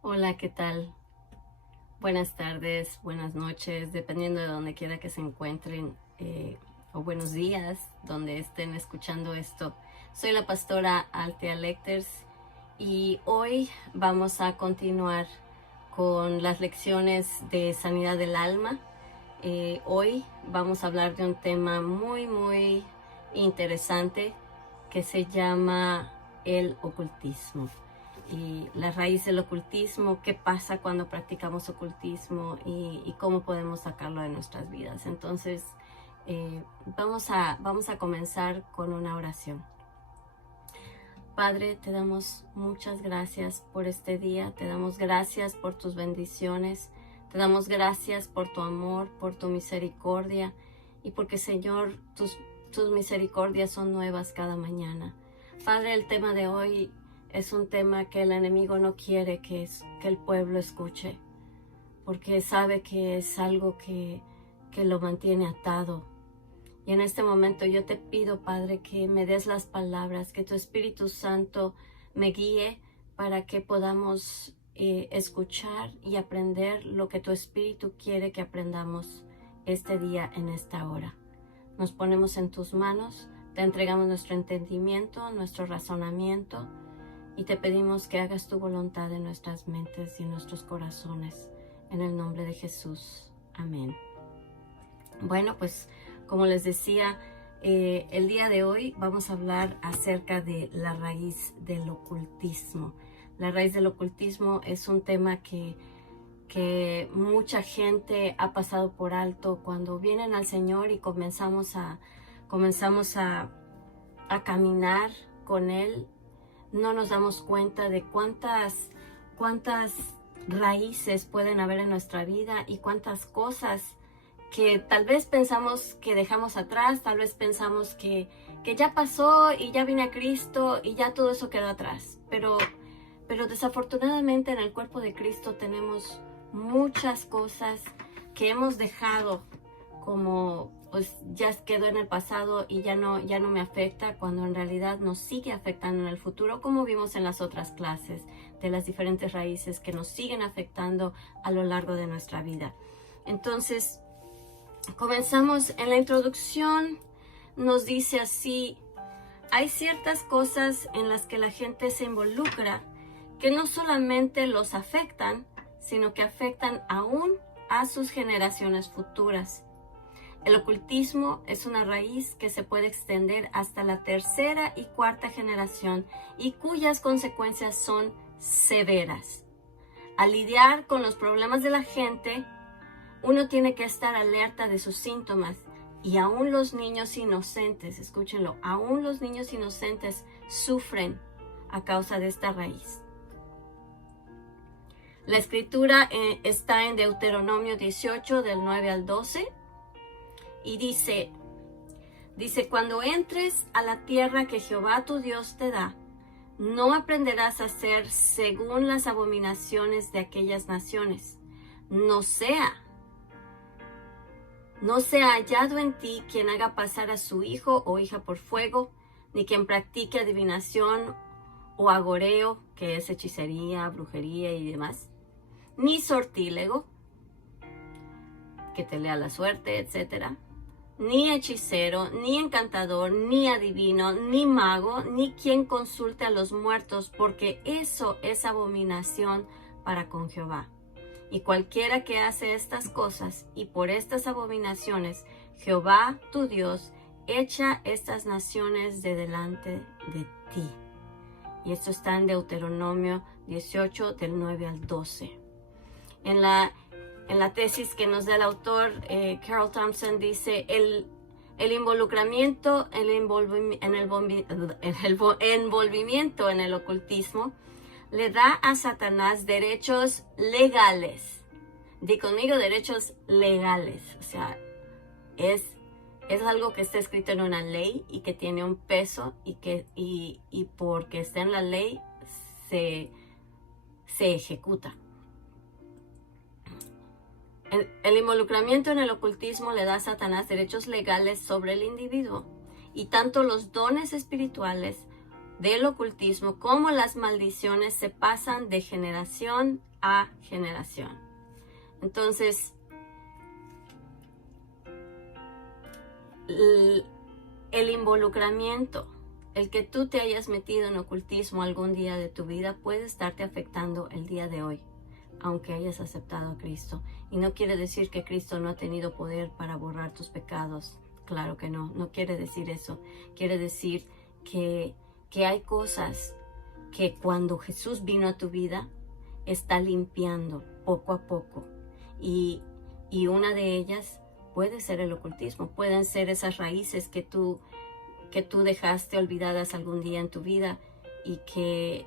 Hola, ¿qué tal? Buenas tardes, buenas noches, dependiendo de donde quiera que se encuentren, o buenos días, donde estén escuchando esto. Soy la pastora Althea Lecters y hoy vamos a continuar con las lecciones de sanidad del alma. Hoy vamos a hablar de un tema muy interesante que se llama el ocultismo y la raíz del ocultismo, qué pasa cuando practicamos ocultismo y cómo podemos sacarlo de nuestras vidas. Entonces, vamos a comenzar con una oración. Padre, te damos muchas gracias por este día, te damos gracias por tus bendiciones, te damos gracias por tu amor, por tu misericordia y porque, Señor, tus misericordias son nuevas cada mañana. Padre, el tema de hoy es un tema que el enemigo no quiere que el pueblo escuche, porque sabe que es algo que lo mantiene atado. Y en este momento yo te pido, Padre, que me des las palabras, que tu Espíritu Santo me guíe para que podamos escuchar y aprender lo que tu Espíritu quiere que aprendamos este día, en esta hora. Nos ponemos en tus manos, te entregamos nuestro entendimiento, nuestro razonamiento, y te pedimos que hagas tu voluntad en nuestras mentes y en nuestros corazones. En el nombre de Jesús. Amén. Bueno, pues como les decía, el día de hoy vamos a hablar acerca de la raíz del ocultismo. La raíz del ocultismo es un tema que mucha gente ha pasado por alto cuando vienen al Señor y comenzamos a caminar con Él. No nos damos cuenta de cuántas raíces pueden haber en nuestra vida y cuántas cosas que tal vez pensamos que dejamos atrás, tal vez pensamos que ya pasó y ya vine a Cristo y ya todo eso quedó atrás. Pero desafortunadamente en el cuerpo de Cristo tenemos muchas cosas que hemos dejado como pues ya quedó en el pasado y ya no me afecta, cuando en realidad nos sigue afectando en el futuro, como vimos en las otras clases de las diferentes raíces que nos siguen afectando a lo largo de nuestra vida. Entonces, comenzamos en la introducción. Nos dice así: hay ciertas cosas en las que la gente se involucra que no solamente los afectan, sino que afectan aún a sus generaciones futuras. El ocultismo es una raíz que se puede extender hasta la tercera y cuarta generación y cuyas consecuencias son severas. Al lidiar con los problemas de la gente, uno tiene que estar alerta de sus síntomas, y aún los niños inocentes, escúchenlo, aún los niños inocentes sufren a causa de esta raíz. La escritura está en Deuteronomio 18 del 9 al 12 y dice, cuando entres a la tierra que Jehová tu Dios te da, no aprenderás a hacer según las abominaciones de aquellas naciones. No sea hallado en ti quien haga pasar a su hijo o hija por fuego, ni quien practique adivinación o agoreo, que es hechicería, brujería y demás, ni sortílego, que te lea la suerte, etc., ni hechicero, ni encantador, ni adivino, ni mago, ni quien consulte a los muertos, porque eso es abominación para con Jehová. Y cualquiera que hace estas cosas, y por estas abominaciones, Jehová tu Dios echa estas naciones de delante de ti. Y esto está en Deuteronomio 18, del 9 al 12. En la tesis que nos da el autor, Carol Thompson, dice: el involucramiento, el envolvimiento en el ocultismo le da a Satanás derechos legales. Di conmigo, derechos legales. O sea, es algo que está escrito en una ley y que tiene un peso, y porque está en la ley se ejecuta. El involucramiento en el ocultismo le da a Satanás derechos legales sobre el individuo, y tanto los dones espirituales del ocultismo como las maldiciones se pasan de generación a generación. Entonces, el involucramiento, el que tú te hayas metido en ocultismo algún día de tu vida puede estarte afectando el día de hoy, aunque hayas aceptado a Cristo. Y no quiere decir que Cristo no ha tenido poder para borrar tus pecados. Claro que no, no quiere decir eso. Quiere decir que hay cosas que cuando Jesús vino a tu vida, está limpiando poco a poco. Y una de ellas puede ser el ocultismo, pueden ser esas raíces que tú dejaste olvidadas algún día en tu vida y que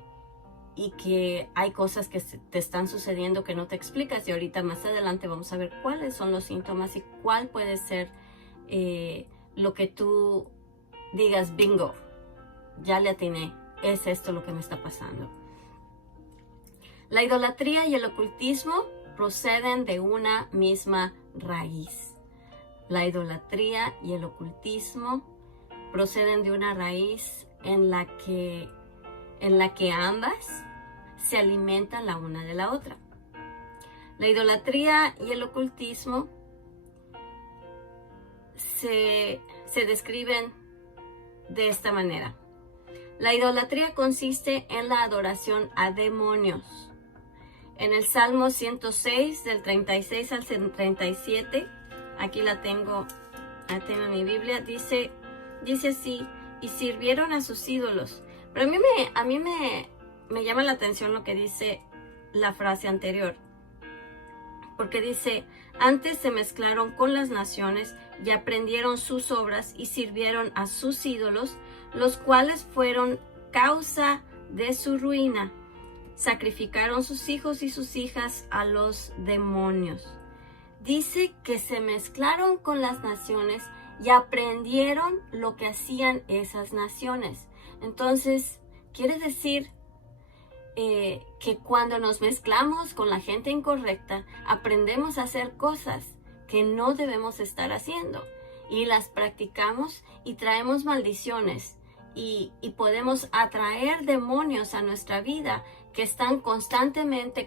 hay cosas que te están sucediendo que no te explicas. Y ahorita más adelante vamos a ver cuáles son los síntomas y cuál puede ser lo que tú digas, bingo, ya le atiné, es esto lo que me está pasando. La idolatría y el ocultismo proceden de una misma raíz. La idolatría y el ocultismo proceden de una raíz en la que ambas se alimentan la una de la otra. La idolatría y el ocultismo se describen de esta manera. La idolatría consiste en la adoración a demonios. En el Salmo 106, del 36 al 37, aquí la tengo en mi Biblia, dice así: y sirvieron a sus ídolos. Pero a mí me llama la atención lo que dice la frase anterior, porque dice: antes se mezclaron con las naciones y aprendieron sus obras y sirvieron a sus ídolos, los cuales fueron causa de su ruina. Sacrificaron sus hijos y sus hijas a los demonios. Dice que se mezclaron con las naciones y aprendieron lo que hacían esas naciones. Entonces, quiere decir que cuando nos mezclamos con la gente incorrecta, aprendemos a hacer cosas que no debemos estar haciendo y las practicamos y traemos maldiciones y podemos atraer demonios a nuestra vida que están constantemente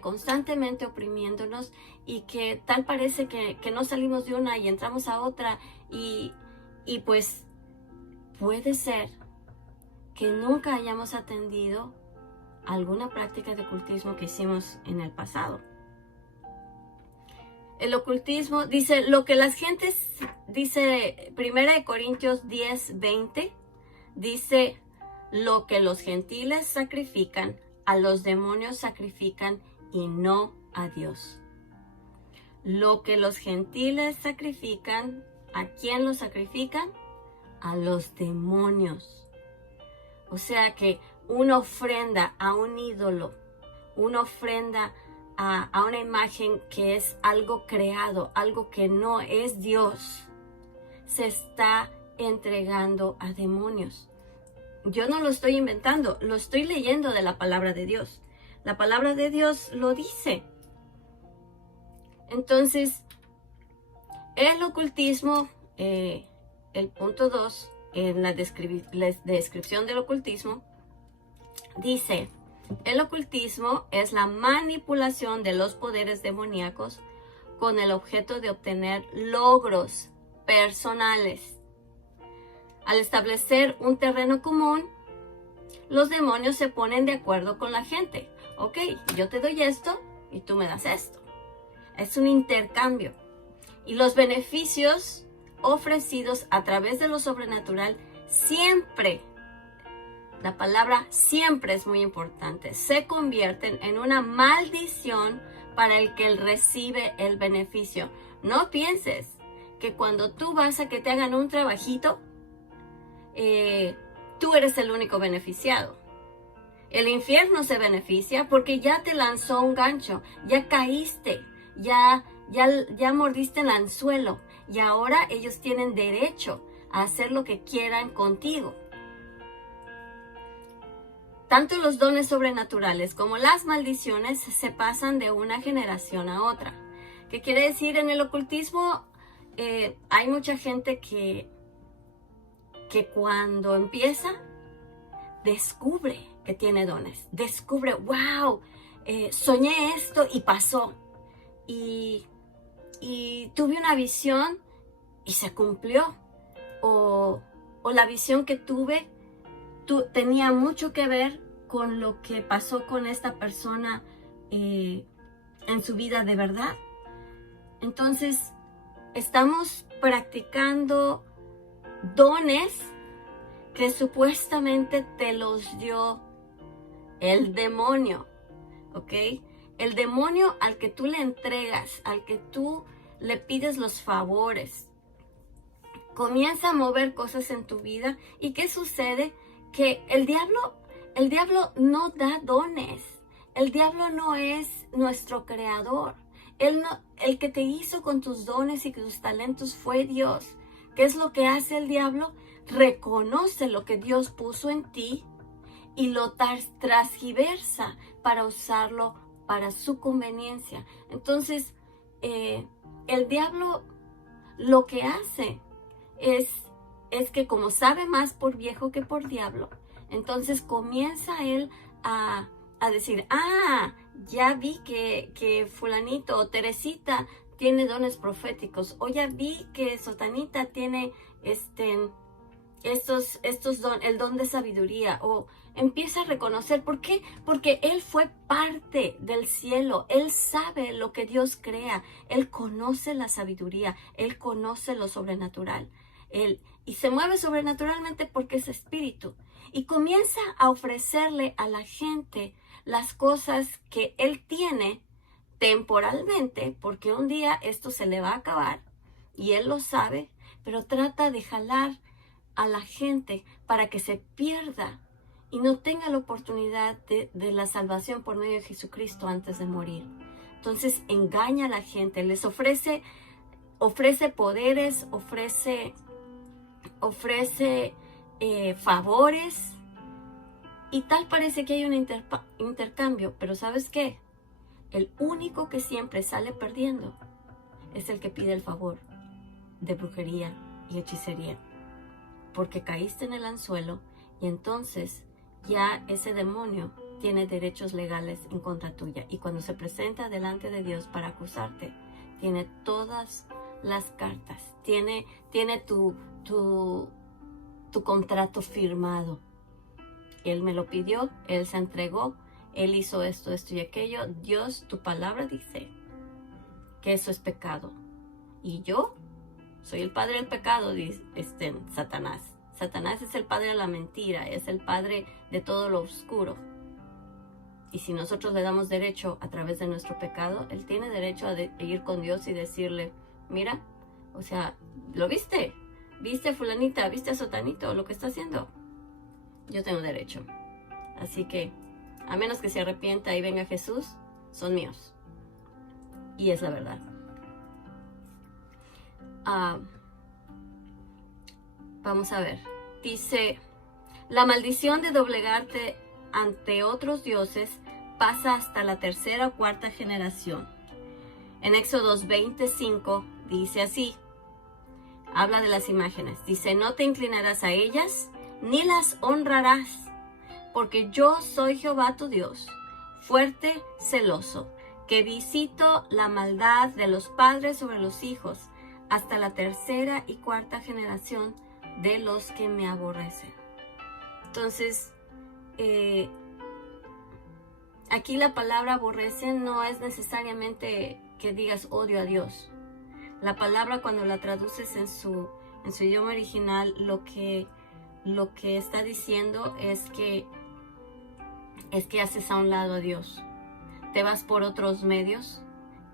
oprimiéndonos y que tal parece que no salimos de una y entramos a otra y pues puede ser que nunca hayamos atendido alguna práctica de ocultismo que hicimos en el pasado. El ocultismo dice lo que las gentes, dice 1 Corintios 10:20, dice: lo que los gentiles sacrifican, a los demonios sacrifican y no a Dios. Lo que los gentiles sacrifican, ¿a quién lo sacrifican? A los demonios. O sea que una ofrenda a un ídolo, una ofrenda a una imagen que es algo creado, algo que no es Dios, se está entregando a demonios. Yo no lo estoy inventando, lo estoy leyendo de la palabra de Dios. La palabra de Dios lo dice. Entonces, el ocultismo, el punto 2, en la descripción del ocultismo, dice: el ocultismo es la manipulación de los poderes demoníacos con el objeto de obtener logros personales. Al establecer un terreno común, los demonios se ponen de acuerdo con la gente. Ok, yo te doy esto y tú me das esto. Es un intercambio. Y los beneficios ofrecidos a través de lo sobrenatural siempre, la palabra siempre es muy importante, se convierten en una maldición para el que recibe el beneficio. No pienses que cuando tú vas a que te hagan un trabajito, tú eres el único beneficiado. El infierno se beneficia porque ya te lanzó un gancho, ya caíste, ya mordiste el anzuelo y ahora ellos tienen derecho a hacer lo que quieran contigo. Tanto los dones sobrenaturales como las maldiciones se pasan de una generación a otra. ¿Qué quiere decir? En el ocultismo hay mucha gente que cuando empieza descubre que tiene dones, descubre, wow, soñé esto y pasó. Y tuve una visión y se cumplió. O la visión que tuve tenía mucho que ver con lo que pasó con esta persona en su vida de verdad. Entonces, estamos practicando dones que supuestamente te los dio el demonio, ¿ok? El demonio al que tú le entregas, al que tú le pides los favores, comienza a mover cosas en tu vida. ¿Y qué sucede? Que el diablo no da dones. El diablo no es nuestro creador. El que te hizo con tus dones y tus talentos fue Dios. ¿Qué es lo que hace el diablo? Reconoce lo que Dios puso en ti y lo transgiversa para usarlo para su conveniencia. Entonces, el diablo lo que hace es que, como sabe más por viejo que por diablo, entonces comienza él a decir, ya vi que fulanito o Teresita tiene dones proféticos, o ya vi que Sotanita tiene el don de sabiduría, o empieza a reconocer. ¿Por qué? Porque él fue parte del cielo, él sabe lo que Dios crea, él conoce la sabiduría, él conoce lo sobrenatural, y se mueve sobrenaturalmente porque es espíritu, y comienza a ofrecerle a la gente las cosas que él tiene temporalmente, porque un día esto se le va a acabar, y él lo sabe, pero trata de jalar a la gente para que se pierda y no tenga la oportunidad de la salvación por medio de Jesucristo antes de morir. Entonces engaña a la gente, les ofrece poderes, ofrece favores, y tal parece que hay un intercambio, pero ¿sabes qué? El único que siempre sale perdiendo es el que pide el favor de brujería y hechicería, porque caíste en el anzuelo, y entonces ya ese demonio tiene derechos legales en contra tuya, y cuando se presenta delante de Dios para acusarte, tiene todas las cartas, tiene tu contrato firmado. Él me lo pidió, él se entregó, él hizo esto y aquello. Dios, tu palabra dice que eso es pecado, y yo soy el padre del pecado, dice Satanás. Satanás es el padre de la mentira, es el padre de todo lo oscuro. Y si nosotros le damos derecho a través de nuestro pecado, él tiene derecho a ir con Dios y decirle, mira, o sea, ¿lo viste? ¿Viste a fulanita? ¿Viste a sotanito? Lo que está haciendo. Yo tengo derecho. Así que, a menos que se arrepienta y venga Jesús, son míos. Y es la verdad. Vamos a ver. Dice, la maldición de doblegarte ante otros dioses pasa hasta la tercera o cuarta generación. En Éxodo 25 dice así, habla de las imágenes. Dice, no te inclinarás a ellas, ni las honrarás, porque yo soy Jehová tu Dios, fuerte, celoso, que visito la maldad de los padres sobre los hijos, hasta la tercera y cuarta generación de los que me aborrecen. Entonces, aquí la palabra aborrecen no es necesariamente que digas odio a Dios. La palabra, cuando la traduces en su idioma original, lo que está diciendo es que haces a un lado a Dios. Te vas por otros medios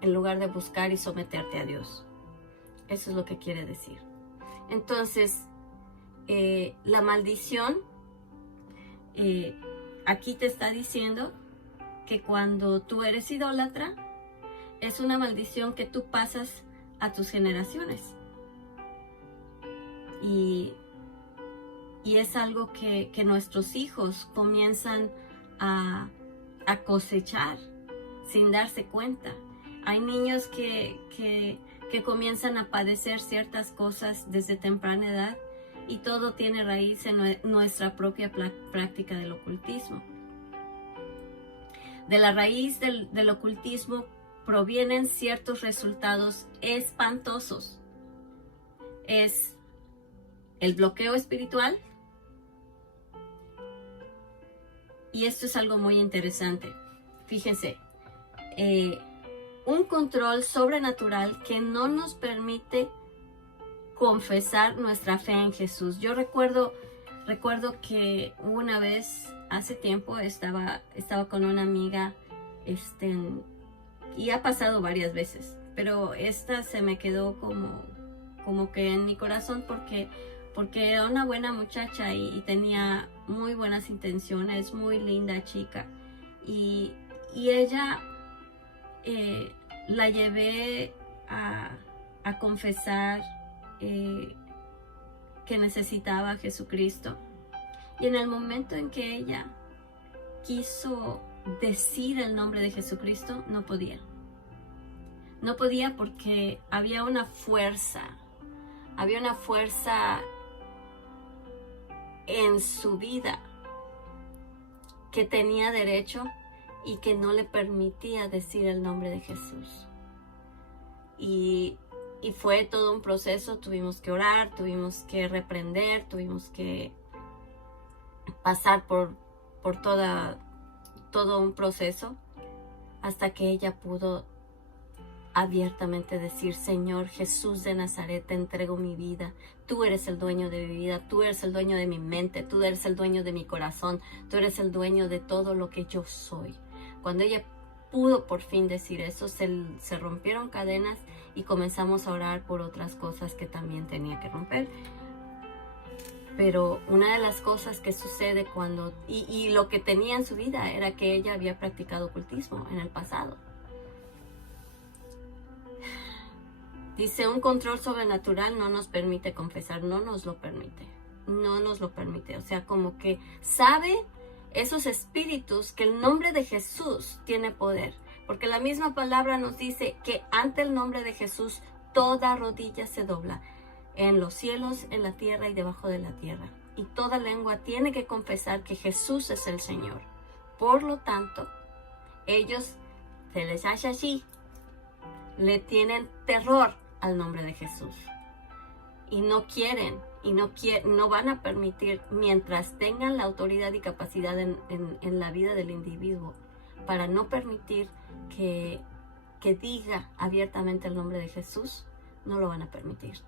en lugar de buscar y someterte a Dios. Eso es lo que quiere decir. Entonces, la maldición, aquí te está diciendo que cuando tú eres idólatra, es una maldición que tú pasas a tus generaciones. Y es algo que nuestros hijos comienzan a cosechar sin darse cuenta. Hay niños que comienzan a padecer ciertas cosas desde temprana edad, y todo tiene raíz en nuestra propia práctica del ocultismo. De la raíz del ocultismo provienen ciertos resultados espantosos. Es el bloqueo espiritual. Y esto es algo muy interesante. Fíjense, un control sobrenatural que no nos permite confesar nuestra fe en Jesús. Yo recuerdo que una vez, hace tiempo, estaba con una amiga, y ha pasado varias veces, pero esta se me quedó como que en mi corazón porque era una buena muchacha y tenía muy buenas intenciones, muy linda chica. Y ella la llevé a confesar que necesitaba a Jesucristo. Y en el momento en que ella quiso decir el nombre de Jesucristo, no podía. No podía porque había una fuerza en su vida que tenía derecho y que no le permitía decir el nombre de Jesús. Y fue todo un proceso. Tuvimos que orar, tuvimos que reprender, tuvimos que pasar por todo un proceso hasta que ella pudo abiertamente decir: Señor Jesús de Nazaret, te entrego mi vida. Tú eres el dueño de mi vida, tú eres el dueño de mi mente, tú eres el dueño de mi corazón, tú eres el dueño de todo lo que yo soy. Cuando ella pudo por fin decir eso, se rompieron cadenas y comenzamos a orar por otras cosas que también tenía que romper. Pero una de las cosas que sucede cuando, y lo que tenía en su vida, era que ella había practicado ocultismo en el pasado. Dice, un control sobrenatural no nos permite confesar, no nos lo permite. O sea, como que sabe esos espíritus que el nombre de Jesús tiene poder. Porque la misma palabra nos dice que ante el nombre de Jesús toda rodilla se dobla, en los cielos, en la tierra y debajo de la tierra. Y toda lengua tiene que confesar que Jesús es el Señor. Por lo tanto, ellos, se les hace así, le tienen terror al nombre de Jesús. Y no quieren, no van a permitir, mientras tengan la autoridad y capacidad en la vida del individuo, para no permitir que diga abiertamente el nombre de Jesús, no lo van a permitir.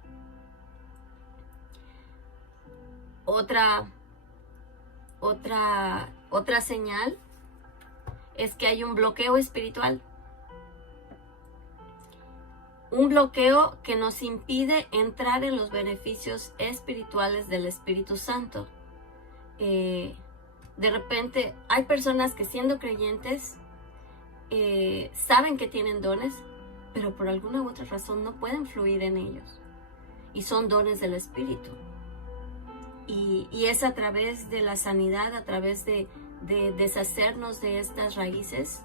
Otra señal es que hay un bloqueo espiritual. Un bloqueo que nos impide entrar en los beneficios espirituales del Espíritu Santo. De repente hay personas que, siendo creyentes, saben que tienen dones, pero por alguna u otra razón no pueden fluir en ellos. Y son dones del Espíritu. Y es a través de la sanidad, a través de deshacernos de estas raíces,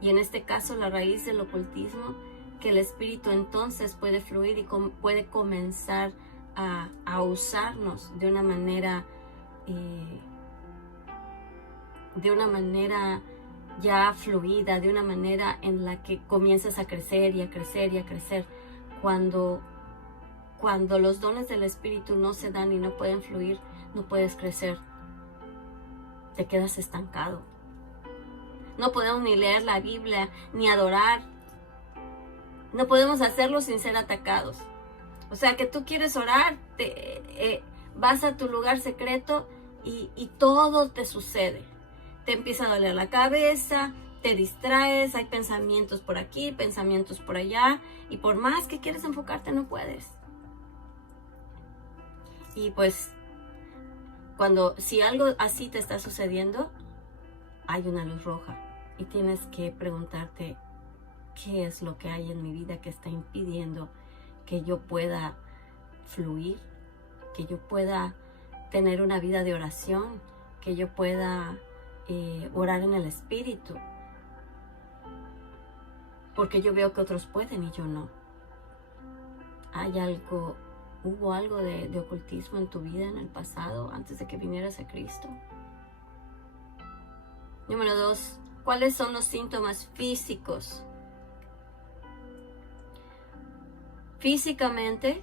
y en este caso la raíz del ocultismo, que el Espíritu entonces puede fluir y puede comenzar a usarnos de una manera ya fluida, de una manera en la que comienzas a crecer y a crecer y a crecer. Cuando los dones del Espíritu no se dan y no pueden fluir, no puedes crecer. Te quedas estancado. No podemos ni leer la Biblia, ni adorar. No podemos hacerlo sin ser atacados. O sea, que tú quieres orar, vas a tu lugar secreto y todo te sucede. Te empieza a doler la cabeza, te distraes, hay pensamientos por aquí, pensamientos por allá, y por más que quieres enfocarte, no puedes. Y pues, si algo así te está sucediendo, hay una luz roja y tienes que preguntarte: ¿qué es lo que hay en mi vida que está impidiendo que yo pueda fluir, que yo pueda tener una vida de oración, que yo pueda orar en el Espíritu? Porque yo veo que otros pueden y yo no. ¿Hubo algo de ocultismo en tu vida en el pasado, antes de que vinieras a Cristo? Número 2, ¿Cuáles son los síntomas físicos? Físicamente,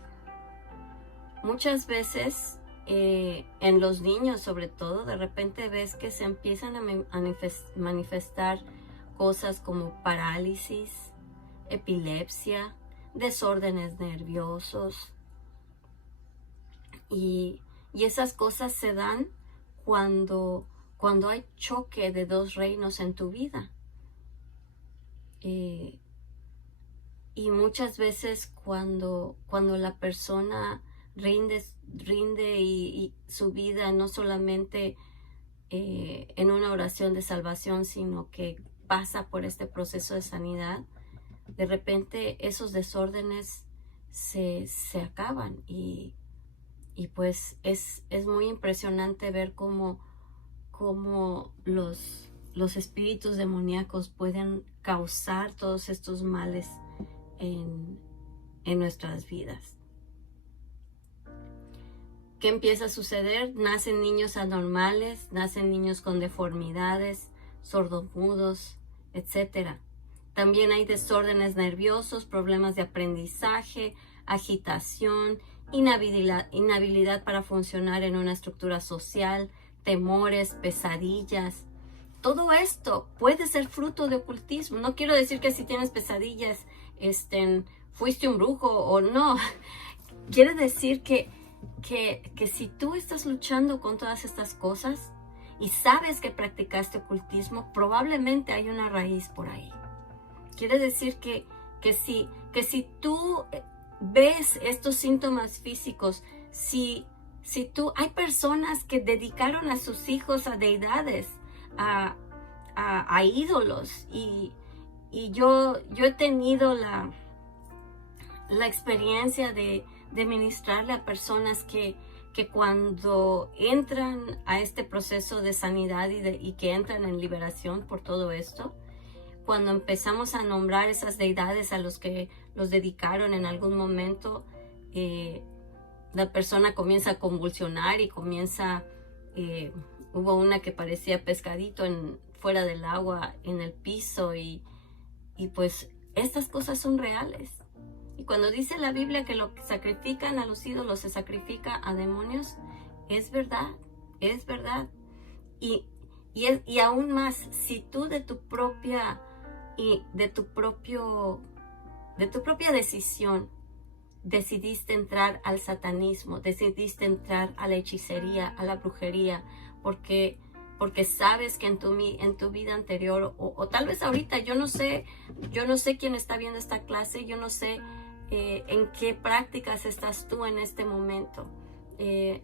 muchas veces en los niños sobre todo, de repente ves que se empiezan a manifestar cosas como parálisis, epilepsia, desórdenes nerviosos. Y esas cosas se dan cuando hay choque de dos reinos en tu vida. Y muchas veces cuando la persona rinde y su vida no solamente en una oración de salvación, sino que pasa por este proceso de sanidad, de repente esos desórdenes se acaban y pues es muy impresionante ver cómo los espíritus demoníacos pueden causar todos estos males en nuestras vidas. ¿Qué empieza a suceder? Nacen niños anormales, nacen niños con deformidades, sordomudos, etc. También hay desórdenes nerviosos, problemas de aprendizaje, agitación, inhabilidad para funcionar en una estructura social, temores, pesadillas. Todo esto puede ser fruto de ocultismo. No quiero decir que si tienes pesadillas, fuiste un brujo o no. Quiere decir que si tú estás luchando con todas estas cosas y sabes que practicaste ocultismo, probablemente hay una raíz por ahí. Quiere decir que si tú ves estos síntomas físicos, si hay personas que dedicaron a sus hijos a deidades, a ídolos, y yo he tenido la experiencia de ministrarle a personas que cuando entran a este proceso de sanidad y que entran en liberación por todo esto, cuando empezamos a nombrar esas deidades a los que los dedicaron en algún momento, la persona comienza a convulsionar y hubo una que parecía pescadito fuera del agua, en el piso, y pues estas cosas son reales. Y cuando dice la Biblia que lo que sacrifican a los ídolos se sacrifica a demonios, es verdad, es verdad. Y aún más, si tú de tu propia decisión decidiste entrar al satanismo, decidiste entrar a la hechicería, a la brujería, porque sabes que en tu vida anterior, o tal vez ahorita, yo no sé quién está viendo esta clase, yo no sé en qué prácticas estás tú en este momento.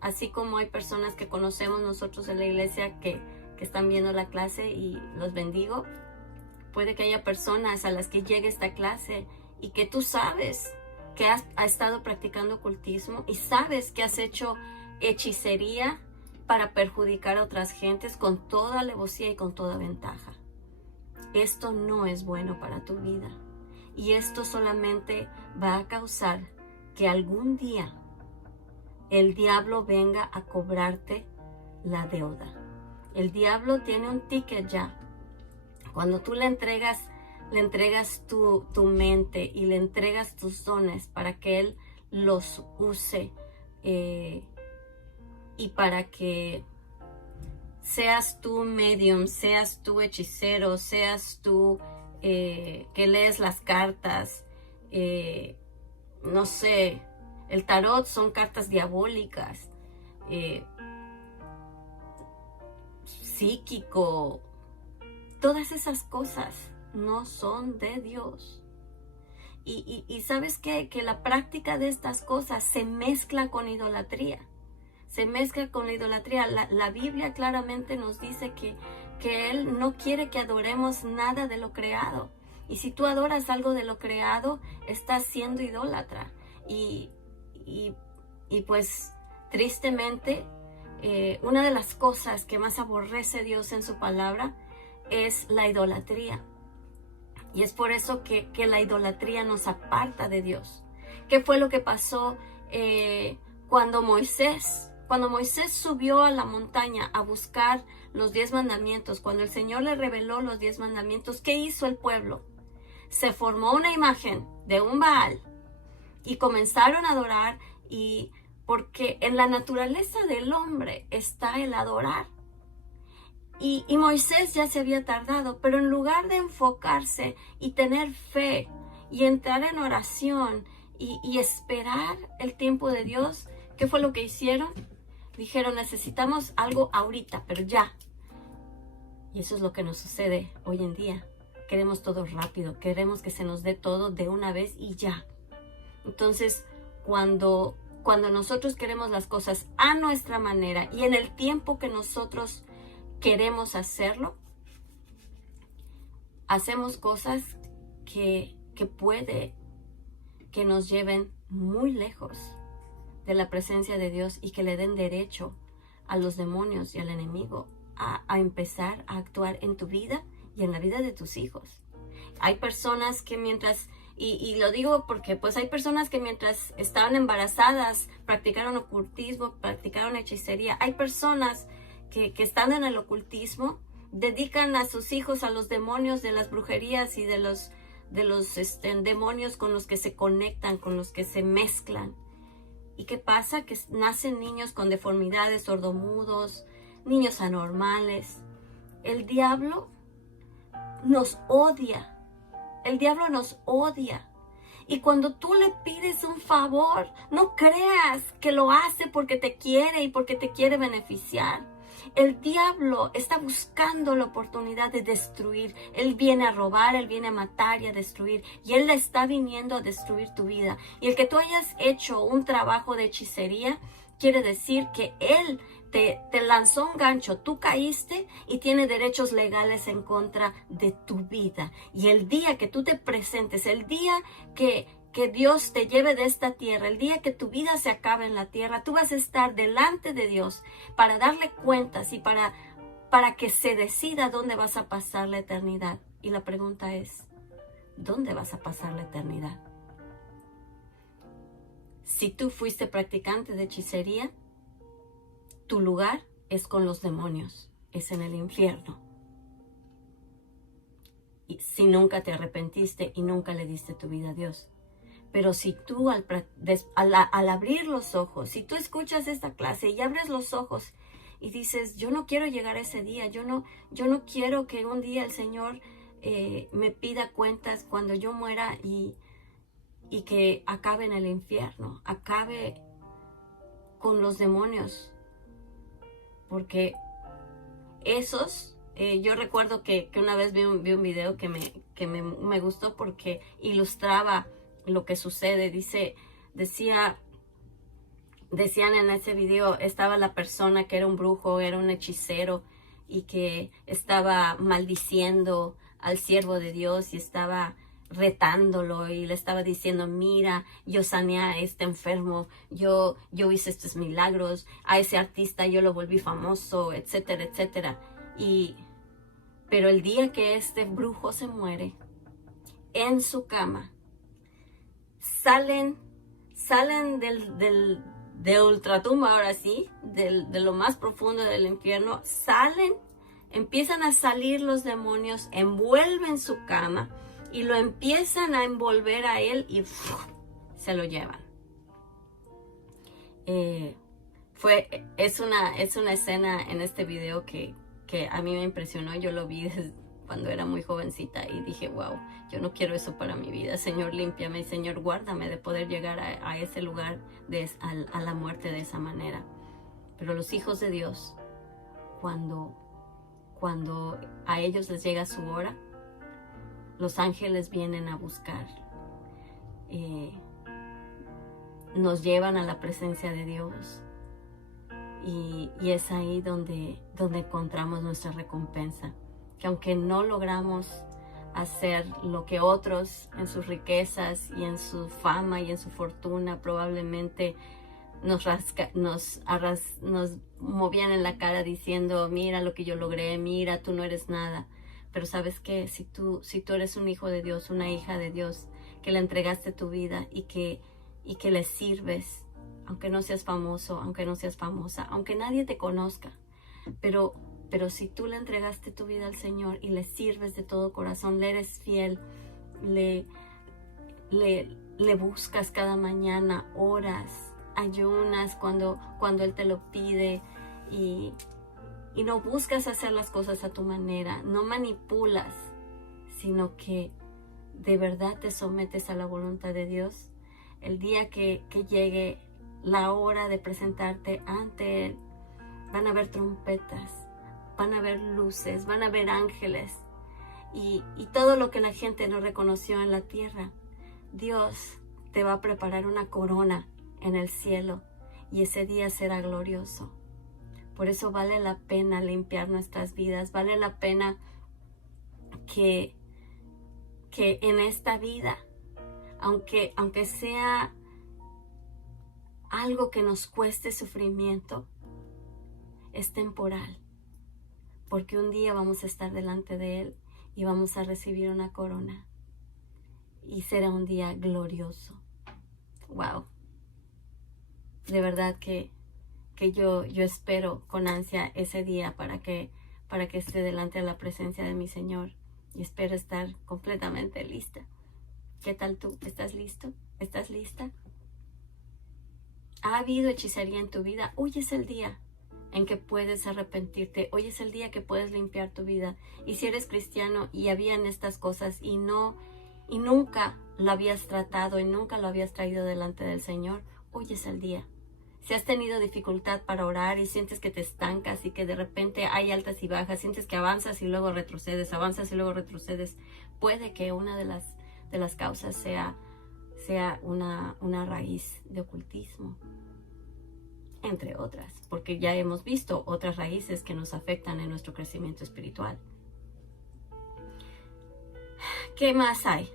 Así como hay personas que conocemos nosotros en la iglesia que están viendo la clase, y los bendigo, puede que haya personas a las que llegue esta clase y que tú sabes que has estado practicando ocultismo y sabes que has hecho hechicería para perjudicar a otras gentes con toda alevosía y con toda ventaja. Esto no es bueno para tu vida, y esto solamente va a causar que algún día el diablo venga a cobrarte la deuda. El diablo tiene un ticket ya. Cuando tú le entregas tu mente y le entregas tus dones para que él los use, y para que seas tú medium, seas tú hechicero, seas tú que lees las cartas, no sé, el tarot son cartas diabólicas, psíquico, todas esas cosas no son de Dios. Y sabes qué? Que la práctica de estas cosas se mezcla con idolatría. Se mezcla con la idolatría. La Biblia claramente nos dice que Él no quiere que adoremos nada de lo creado. Y si tú adoras algo de lo creado, estás siendo idólatra. Y pues tristemente, una de las cosas que más aborrece Dios en su palabra es la idolatría. Y es por eso que la idolatría nos aparta de Dios. ¿Qué fue lo que pasó cuando Moisés subió a la montaña a buscar los 10 mandamientos, cuando el Señor le reveló los 10 mandamientos, ¿qué hizo el pueblo? Se formó una imagen de un Baal y comenzaron a adorar, y porque en la naturaleza del hombre está el adorar. Y Moisés ya se había tardado, pero en lugar de enfocarse y tener fe y entrar en oración y esperar el tiempo de Dios, ¿qué fue lo que hicieron? Dijeron, necesitamos algo ahorita, pero ya. Y eso es lo que nos sucede hoy en día. Queremos todo rápido, queremos que se nos dé todo de una vez y ya. Entonces, cuando nosotros queremos las cosas a nuestra manera y en el tiempo que nosotros queremos hacerlo, hacemos cosas que puede que nos lleven muy lejos de la presencia de Dios y que le den derecho a los demonios y al enemigo a empezar a actuar en tu vida y en la vida de tus hijos. Hay personas que mientras, y lo digo porque pues hay personas que mientras estaban embarazadas practicaron ocultismo, practicaron hechicería. Hay personas que están en el ocultismo, dedican a sus hijos a los demonios de las brujerías y de los demonios con los que se conectan, con los que se mezclan. ¿Y qué pasa? Que nacen niños con deformidades, sordomudos, niños anormales. El diablo nos odia. El diablo nos odia. Y cuando tú le pides un favor, no creas que lo hace porque te quiere y porque te quiere beneficiar. El diablo está buscando la oportunidad de destruir. Él viene a robar, él viene a matar y a destruir. Y él está viniendo a destruir tu vida. Y el que tú hayas hecho un trabajo de hechicería, quiere decir que él te lanzó un gancho, tú caíste y tiene derechos legales en contra de tu vida. Y el día que tú te presentes, el día que Dios te lleve de esta tierra, el día que tu vida se acabe en la tierra, tú vas a estar delante de Dios para darle cuentas y para que se decida dónde vas a pasar la eternidad. Y la pregunta es, ¿dónde vas a pasar la eternidad? Si tú fuiste practicante de hechicería, tu lugar es con los demonios, es en el infierno. Y si nunca te arrepentiste y nunca le diste tu vida a Dios. Pero si tú al abrir los ojos, si tú escuchas esta clase y abres los ojos y dices, yo no quiero llegar a ese día, yo no quiero que un día el Señor me pida cuentas cuando yo muera y que acabe en el infierno, acabe con los demonios. Porque esos, yo recuerdo que una vez vi un video que me gustó porque ilustraba lo que sucede. Decían en ese video, estaba la persona que era un brujo, era un hechicero y que estaba maldiciendo al siervo de Dios y estaba retándolo y le estaba diciendo, mira, yo sané a este enfermo, yo hice estos milagros, a ese artista yo lo volví famoso, etcétera, etcétera. Pero el día que este brujo se muere, en su cama, salen de ultratumba, ahora sí, de lo más profundo del infierno, empiezan a salir los demonios, envuelven su cama y lo empiezan a envolver a él y se lo llevan. Es una escena en este video que a mí me impresionó. Yo lo vi cuando era muy jovencita y dije, wow, yo no quiero eso para mi vida. Señor, límpiame, Señor, guárdame de poder llegar a ese lugar, a la muerte de esa manera. Pero los hijos de Dios, cuando a ellos les llega su hora, los ángeles vienen a buscar, nos llevan a la presencia de Dios y es ahí donde encontramos nuestra recompensa. Que aunque no logramos hacer lo que otros en sus riquezas y en su fama y en su fortuna probablemente nos movían en la cara diciendo, mira lo que yo logré, mira, tú no eres nada. Pero ¿sabes qué? Si tú eres un hijo de Dios, una hija de Dios, que le entregaste tu vida y que le sirves, aunque no seas famoso, aunque no seas famosa, aunque nadie te conozca, pero Pero si tú le entregaste tu vida al Señor y le sirves de todo corazón, le eres fiel, le buscas cada mañana, oras, ayunas cuando Él te lo pide y no buscas hacer las cosas a tu manera, no manipulas, sino que de verdad te sometes a la voluntad de Dios, el día que llegue la hora de presentarte ante Él, van a haber trompetas, van a haber luces, van a haber ángeles y todo lo que la gente no reconoció en la tierra. Dios te va a preparar una corona en el cielo y ese día será glorioso. Por eso vale la pena limpiar nuestras vidas, vale la pena que en esta vida, aunque sea algo que nos cueste sufrimiento, es temporal, porque un día vamos a estar delante de Él y vamos a recibir una corona y será un día glorioso. Wow, de verdad que yo espero con ansia ese día para que esté delante de la presencia de mi Señor y espero estar completamente lista. ¿Qué tal tú? ¿Estás listo? ¿Estás lista? ¿Ha habido hechicería en tu vida? Hoy es el día en que puedes arrepentirte. Hoy es el día que puedes limpiar tu vida. Y si eres cristiano y habían estas cosas y nunca lo habías tratado y nunca lo habías traído delante del Señor, hoy es el día. Si has tenido dificultad para orar y sientes que te estancas y que de repente hay altas y bajas, sientes que avanzas y luego retrocedes, puede que una de las causas sea una raíz de ocultismo, entre otras, porque ya hemos visto otras raíces que nos afectan en nuestro crecimiento espiritual. ¿Qué más hay?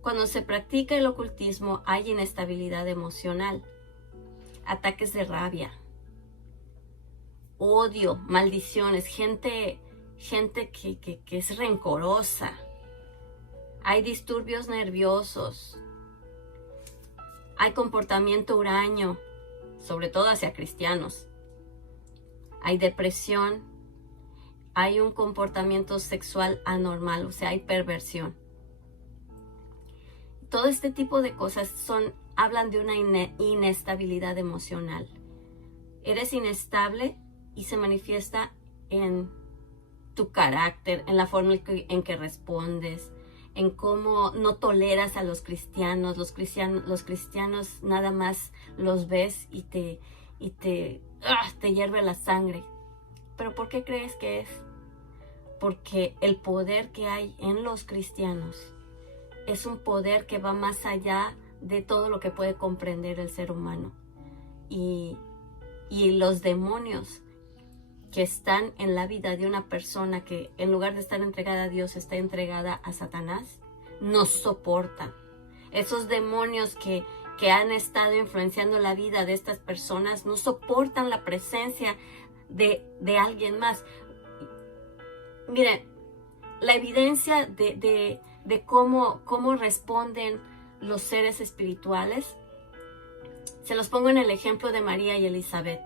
Cuando se practica el ocultismo hay inestabilidad emocional, ataques de rabia, odio, maldiciones, gente que es rencorosa. Hay disturbios nerviosos, hay comportamiento huraño, sobre todo hacia cristianos. Hay depresión, hay un comportamiento sexual anormal, o sea, hay perversión. Todo este tipo de cosas hablan de una inestabilidad emocional. Eres inestable y se manifiesta en tu carácter, en la forma en que respondes, en cómo no toleras a los cristianos. Los cristianos nada más los ves y te hierve la sangre. ¿Pero por qué crees que es? Porque el poder que hay en los cristianos es un poder que va más allá de todo lo que puede comprender el ser humano. Y los demonios que están en la vida de una persona que en lugar de estar entregada a Dios está entregada a Satanás, no soportan. Esos demonios que han estado influenciando la vida de estas personas no soportan la presencia de alguien más. Miren, la evidencia de cómo responden los seres espirituales, se los pongo en el ejemplo de María y Elizabeth.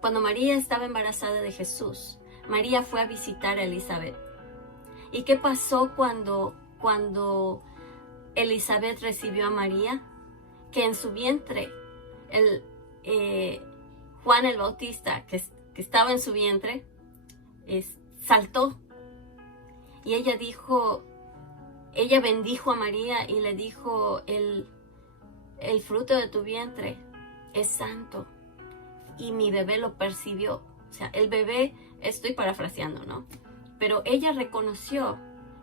Cuando María estaba embarazada de Jesús, María fue a visitar a Elizabeth. ¿Y qué pasó cuando Elizabeth recibió a María? Que en su vientre, Juan el Bautista, que estaba en su vientre, saltó. Y ella bendijo a María y le dijo, el fruto de tu vientre es santo. Y mi bebé lo percibió. O sea, el bebé, estoy parafraseando, ¿no? Pero ella reconoció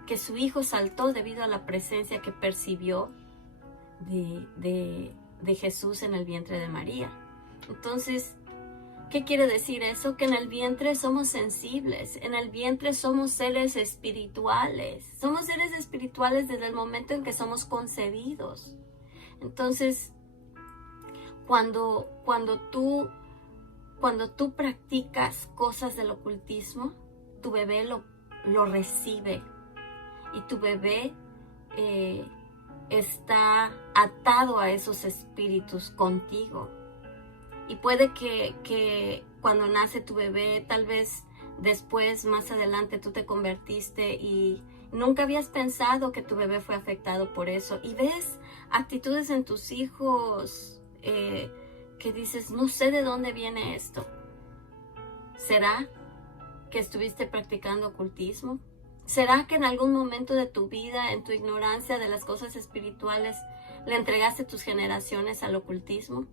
que su hijo saltó debido a la presencia que percibió de Jesús en el vientre de María. Entonces, ¿qué quiere decir eso? Que en el vientre somos sensibles, en el vientre somos seres espirituales. Somos seres espirituales desde el momento en que somos concebidos. Entonces, cuando tú practicas cosas del ocultismo, tu bebé lo recibe y tu bebé está atado a esos espíritus contigo. Y puede que cuando nace tu bebé tal vez después, más adelante, tú te convertiste y nunca habías pensado que tu bebé fue afectado por eso. Y ves actitudes en tus hijos que dices, no sé de dónde viene esto. ¿Será que estuviste practicando ocultismo? ¿Será que en algún momento de tu vida, en tu ignorancia de las cosas espirituales, le entregaste tus generaciones al ocultismo?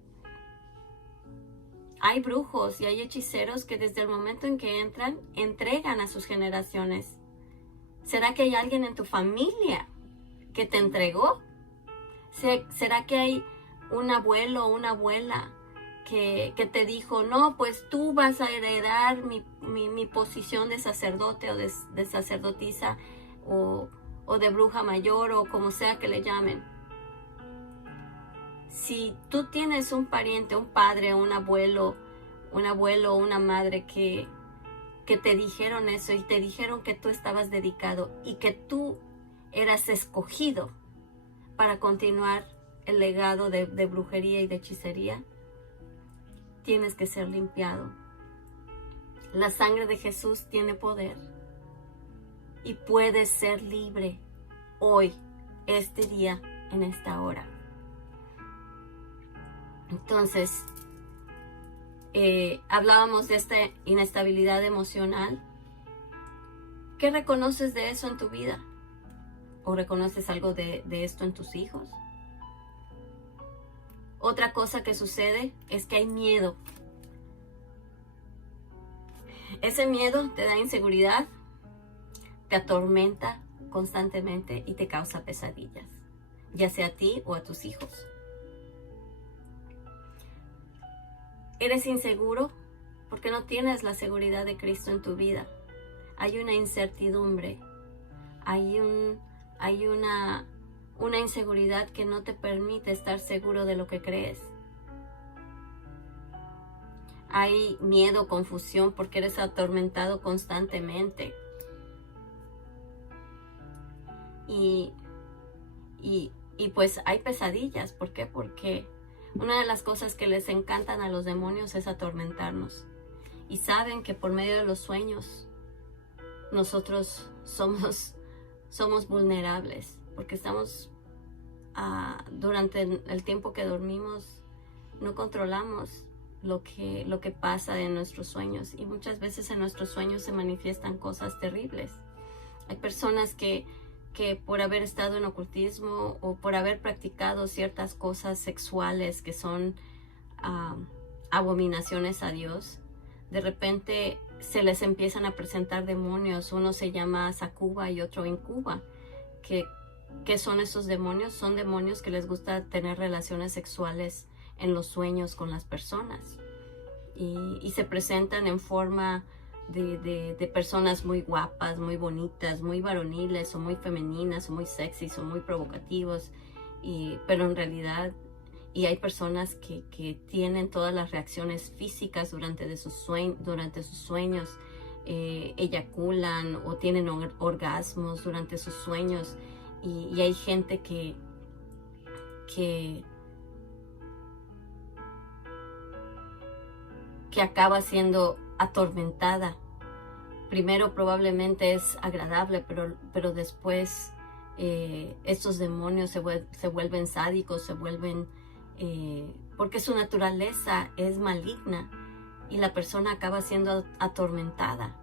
Hay brujos y hay hechiceros que desde el momento en que entran, entregan a sus generaciones. ¿Será que hay alguien en tu familia que te entregó? ¿Será que hay un abuelo o una abuela que te dijo, no, pues tú vas a heredar mi posición de sacerdote o de sacerdotisa o de bruja mayor o como sea que le llamen? Si tú tienes un pariente, un padre, un abuelo o una madre que te dijeron eso y te dijeron que tú estabas dedicado y que tú eras escogido para continuar el legado de brujería y de hechicería, tienes que ser limpiado. La sangre de Jesús tiene poder y puedes ser libre hoy, este día, en esta hora. Entonces, hablábamos de esta inestabilidad emocional. ¿Qué reconoces de eso en tu vida? ¿O reconoces algo de esto en tus hijos? Otra cosa que sucede es que hay miedo. Ese miedo te da inseguridad, te atormenta constantemente y te causa pesadillas, ya sea a ti o a tus hijos. Eres inseguro porque no tienes la seguridad de Cristo en tu vida. Hay una incertidumbre, hay una inseguridad que no te permite estar seguro de lo que crees. Hay miedo, confusión porque eres atormentado constantemente. Y pues hay pesadillas. ¿Por qué? Porque una de las cosas que les encantan a los demonios es atormentarnos. Y saben que por medio de los sueños nosotros somos vulnerables. Porque estamos, durante el tiempo que dormimos, no controlamos lo que pasa en nuestros sueños. Y muchas veces en nuestros sueños se manifiestan cosas terribles. Hay personas que por haber estado en ocultismo o por haber practicado ciertas cosas sexuales que son abominaciones a Dios, de repente se les empiezan a presentar demonios. Uno se llama Sacuba y otro Incuba. ¿Qué son esos demonios? Son demonios que les gusta tener relaciones sexuales en los sueños con las personas. Y se presentan en forma de personas muy guapas, muy bonitas, muy varoniles o muy femeninas o muy sexys o muy provocativos, pero en realidad hay personas que tienen todas las reacciones físicas durante sus sueños, eyaculan o tienen orgasmos durante sus sueños, y hay gente que acaba siendo atormentada. Primero probablemente es agradable, pero después estos demonios se vuelven sádicos, porque su naturaleza es maligna y la persona acaba siendo atormentada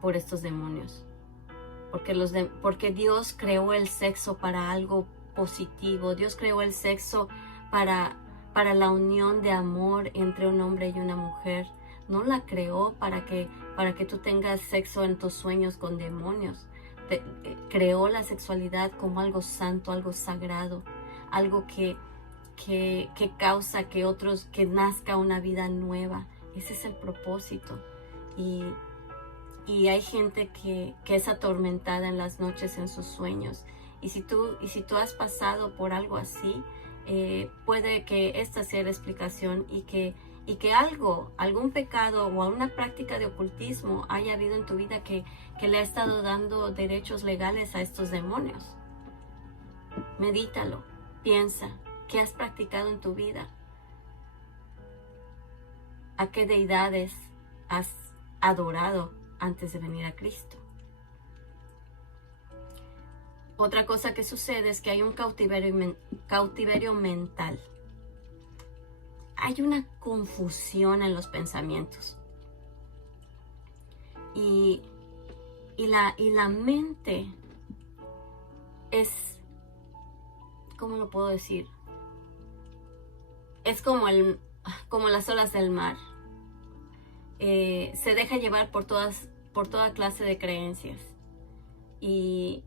por estos demonios. Porque Dios creó el sexo para algo positivo. Dios creó el sexo para la unión de amor entre un hombre y una mujer. No la creó para que tú tengas sexo en tus sueños con demonios. Creó la sexualidad como algo santo, algo sagrado, algo que causa que nazca una vida nueva. Ese es el propósito. Y hay gente que es atormentada en las noches en sus sueños. Y si tú has pasado por algo así, puede que esta sea la explicación y que algún pecado o alguna práctica de ocultismo haya habido en tu vida que le ha estado dando derechos legales a estos demonios. Medítalo, piensa, ¿qué has practicado en tu vida? ¿A qué deidades has adorado antes de venir a Cristo. Otra cosa que sucede es que hay un cautiverio mental. Hay una confusión en los pensamientos. Y la mente es, ¿cómo lo puedo decir? Es como las olas del mar. Se deja llevar por toda clase de creencias. Y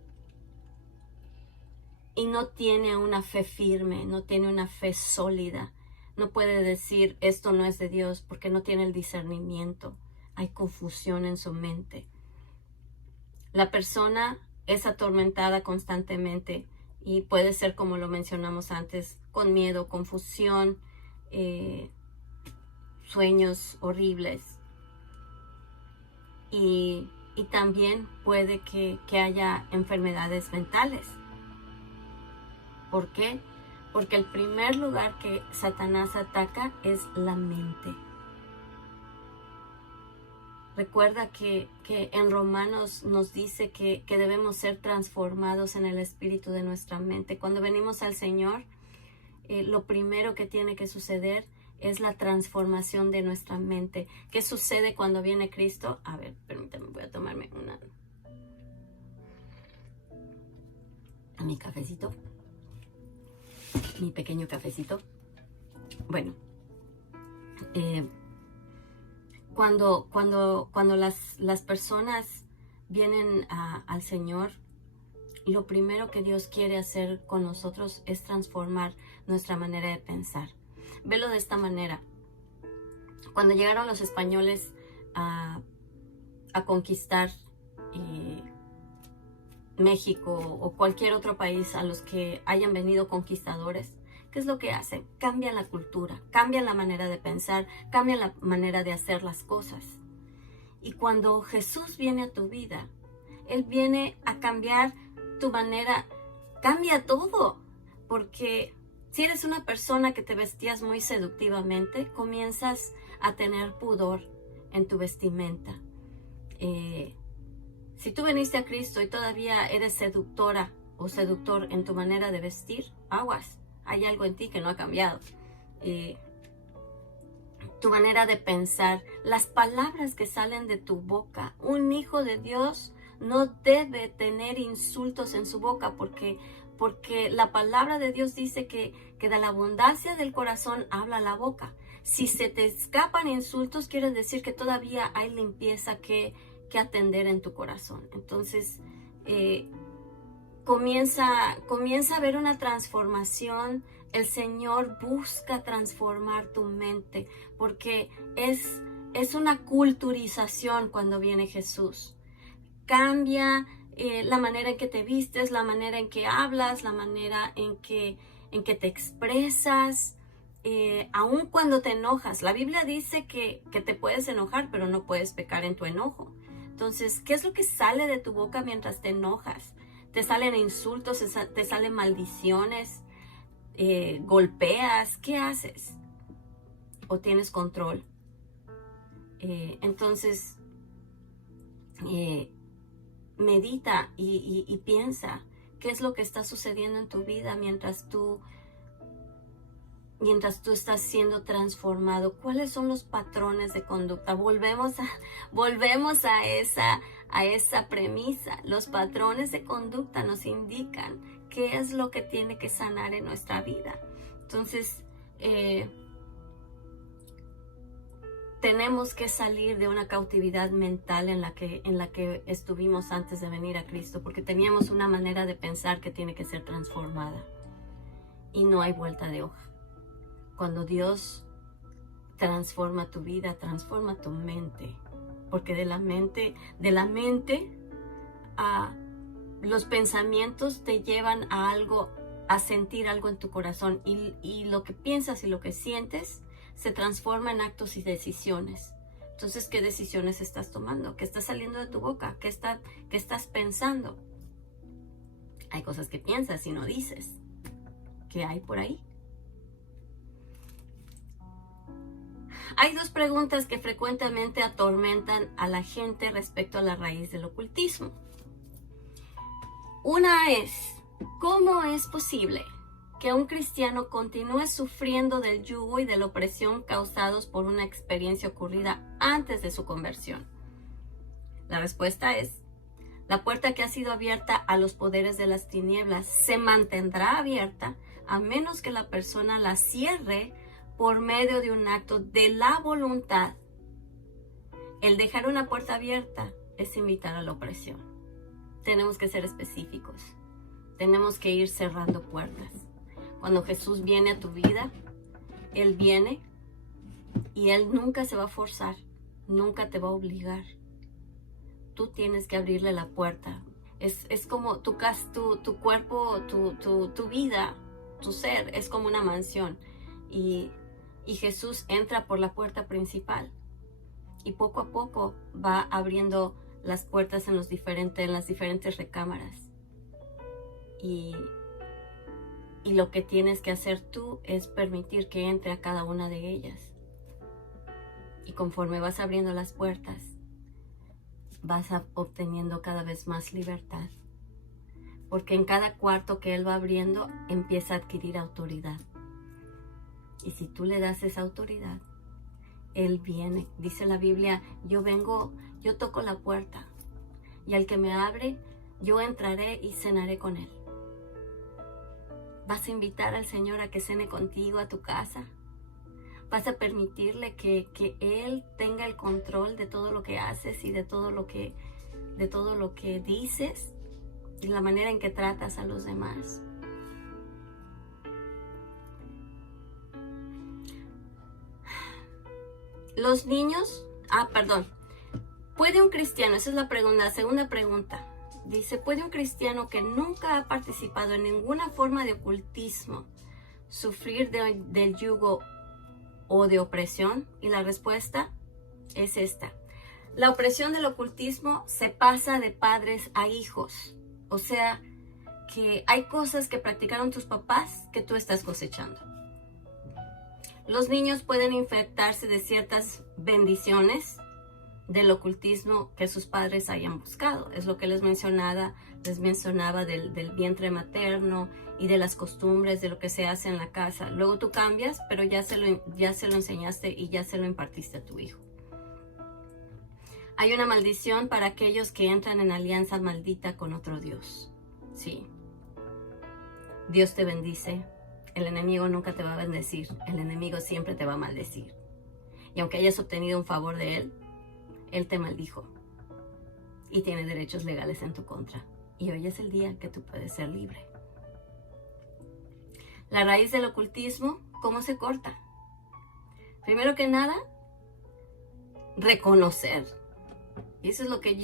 no tiene una fe firme, no tiene una fe sólida. No puede decir esto no es de Dios porque no tiene el discernimiento. Hay confusión en su mente. La persona es atormentada constantemente y puede ser, como lo mencionamos antes, con miedo, confusión, sueños horribles. Y también puede que haya enfermedades mentales. ¿Por qué? Porque el primer lugar que Satanás ataca es la mente. Recuerda que en Romanos nos dice que debemos ser transformados en el espíritu de nuestra mente. Cuando venimos al Señor, lo primero que tiene que suceder es la transformación de nuestra mente. ¿Qué sucede cuando viene Cristo? A ver, permítame, voy a tomarme mi cafecito. Mi pequeño cafecito. Bueno, cuando las personas vienen al Señor, lo primero que Dios quiere hacer con nosotros es transformar nuestra manera de pensar. Velo de esta manera. Cuando llegaron los españoles a conquistar México o cualquier otro país a los que hayan venido conquistadores, ¿qué es lo que hacen? Cambian la cultura, cambian la manera de pensar, cambian la manera de hacer las cosas. Y cuando Jesús viene a tu vida, Él viene a cambiar tu manera, cambia todo. Porque si eres una persona que te vestías muy seductivamente, comienzas a tener pudor en tu vestimenta. Si tú veniste a Cristo y todavía eres seductora o seductor en tu manera de vestir, aguas, hay algo en ti que no ha cambiado. Tu manera de pensar, las palabras que salen de tu boca. Un hijo de Dios no debe tener insultos en su boca porque la palabra de Dios dice que de la abundancia del corazón habla la boca. Si se te escapan insultos, quiere decir que todavía hay limpieza que atender en tu corazón. Entonces, comienza a ver una transformación. El Señor busca transformar tu mente porque es una culturización cuando viene Jesús. Cambia la manera en que te vistes, la manera en que hablas, la manera en que te expresas, aun cuando te enojas. La Biblia dice que te puedes enojar, pero no puedes pecar en tu enojo. Entonces, ¿qué es lo que sale de tu boca mientras te enojas? Te salen insultos, te salen maldiciones, golpeas. ¿Qué haces? ¿O tienes control? Entonces, medita y piensa qué es lo que está sucediendo en tu vida mientras tú estás siendo transformado. ¿Cuáles son los patrones de conducta? Volvemos a esa premisa. Los patrones de conducta nos indican qué es lo que tiene que sanar en nuestra vida. Entonces, tenemos que salir de una cautividad mental en la que estuvimos antes de venir a Cristo, porque teníamos una manera de pensar que tiene que ser transformada y no hay vuelta de hoja. Cuando Dios transforma tu vida, transforma tu mente, porque de la mente los pensamientos te llevan a algo, a sentir algo en tu corazón, y lo que piensas y lo que sientes se transforma en actos y decisiones. Entonces, ¿qué decisiones estás tomando? ¿Qué está saliendo de tu boca? ¿Qué estás pensando? Hay cosas que piensas y no dices. ¿Qué hay por ahí? Hay dos preguntas que frecuentemente atormentan a la gente respecto a la raíz del ocultismo. Una es, ¿cómo es posible que un cristiano continúe sufriendo del yugo y de la opresión causados por una experiencia ocurrida antes de su conversión? La respuesta es, la puerta que ha sido abierta a los poderes de las tinieblas se mantendrá abierta a menos que la persona la cierre por medio de un acto de la voluntad. El dejar una puerta abierta es invitar a la opresión. Tenemos que ser específicos. Tenemos que ir cerrando puertas. Cuando Jesús viene a tu vida, Él viene y Él nunca se va a forzar, nunca te va a obligar. Tú tienes que abrirle la puerta. Es como tu cuerpo, tu vida, tu ser, es como una mansión. Y Jesús entra por la puerta principal. Y poco a poco va abriendo las puertas en las diferentes recámaras. Y lo que tienes que hacer tú es permitir que entre a cada una de ellas. Y conforme vas abriendo las puertas, vas obteniendo cada vez más libertad. Porque en cada cuarto que Él va abriendo, empieza a adquirir autoridad. Y si tú le das esa autoridad, Él viene. Dice la Biblia, yo toco la puerta. Y al que me abre, yo entraré y cenaré con Él. ¿Vas a invitar al Señor a que cene contigo a tu casa? ¿Vas a permitirle que Él tenga el control de todo lo que haces y de todo lo que dices y la manera en que tratas a los demás? Los niños, ¿puede un cristiano, esa es la segunda pregunta, dice, ¿puede un cristiano que nunca ha participado en ninguna forma de ocultismo sufrir del yugo o de opresión? Y la respuesta es esta. La opresión del ocultismo se pasa de padres a hijos. O sea, que hay cosas que practicaron tus papás que tú estás cosechando. Los niños pueden infectarse de ciertas bendiciones del ocultismo que sus padres hayan buscado. Es lo que les mencionaba del vientre materno y de las costumbres, de lo que se hace en la casa. Luego tú cambias, pero ya se lo enseñaste y ya se lo impartiste a tu hijo. Hay una maldición para aquellos que entran en alianza maldita con otro Dios. Sí. Dios te bendice. El enemigo nunca te va a bendecir. El enemigo siempre te va a maldecir. Y aunque hayas obtenido un favor de él, él te maldijo. Y tiene derechos legales en tu contra. Y hoy es el día que tú puedes ser libre. La raíz del ocultismo, ¿cómo se corta? Primero que nada, reconocer. Y eso es lo que